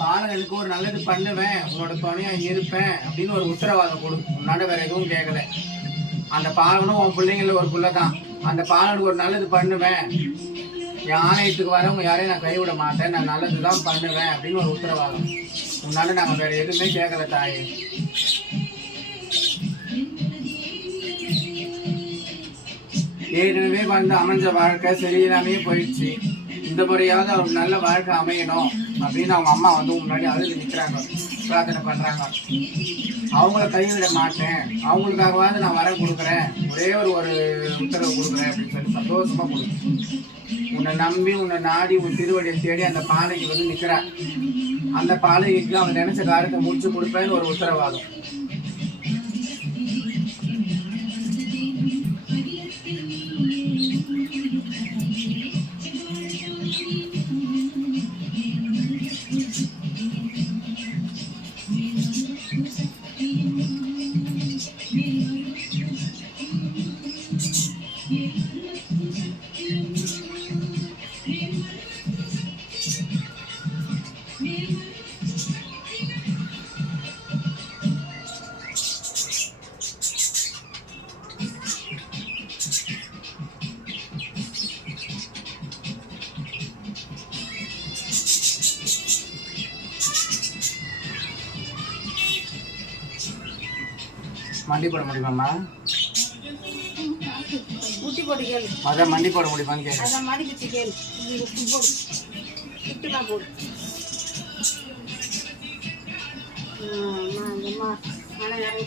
எனக்கு ஒரு நல்லது பண்ணுவேன் உன்னோட துணையா இருப்பேன் அப்படின்னு ஒரு உத்தரவாதம் கொடு. உன்னாட வேற எதுவும் கேட்கல அந்த பாலனும் உன் பிள்ளைங்கள ஒரு பிள்ளை தான் அந்த பாலனுக்கு ஒரு நல்லது பண்ணுவேன். என் ஆலயத்துக்கு வரவங்க யாரையும் நான் கைவிட மாட்டேன். நான் நல்லது தான் பண்ணுவேன் அப்படின்னு ஒரு உத்தரவாதம். உன்னால நாங்க வேற எதுவுமே கேட்கல தாயே. ஏற்கனவே வந்து அமைஞ்ச வாழ்க்கை சரியில்லாமே போயிடுச்சு. இந்த முறையாவது அவர் நல்ல வாழ்க்கை அமையணும் அப்படின்னு அவங்க அம்மா வந்து முன்னாடி அழுது நிற்கிறாங்க பிரார்த்தனை பண்ணுறாங்க அவங்கள கைவிட மாட்டேன். அவங்களுக்காகவாவது நான் வரம் கொடுக்குறேன். ஒரே ஒரு ஒரு உத்தரவு கொடுக்குறேன் அப்படின்னு சொல்லி சந்தோஷமாக கொடுக்கும். உன்னை நம்பி உன்னை நாடி உன் திருவடியை தேடி அந்த பாலைக்கு வந்து நிற்கிறா அந்த பாலைக்கு அவன் நினைச்ச காரியத்தை முடிச்சு கொடுப்பேன்னு ஒரு உத்தரவாதம். மண்டி போட முடியுமாம்மா? ஊட்டி போட்டு கேளு. அதான் மண்டி போட முடியுமான்னு கேட்குறேன் அதான் மாதிரி பிச்சு கேளு. போடு. விட்டு தான் போடு. ம், அம்மா, அம்மா, மழை இறங்கி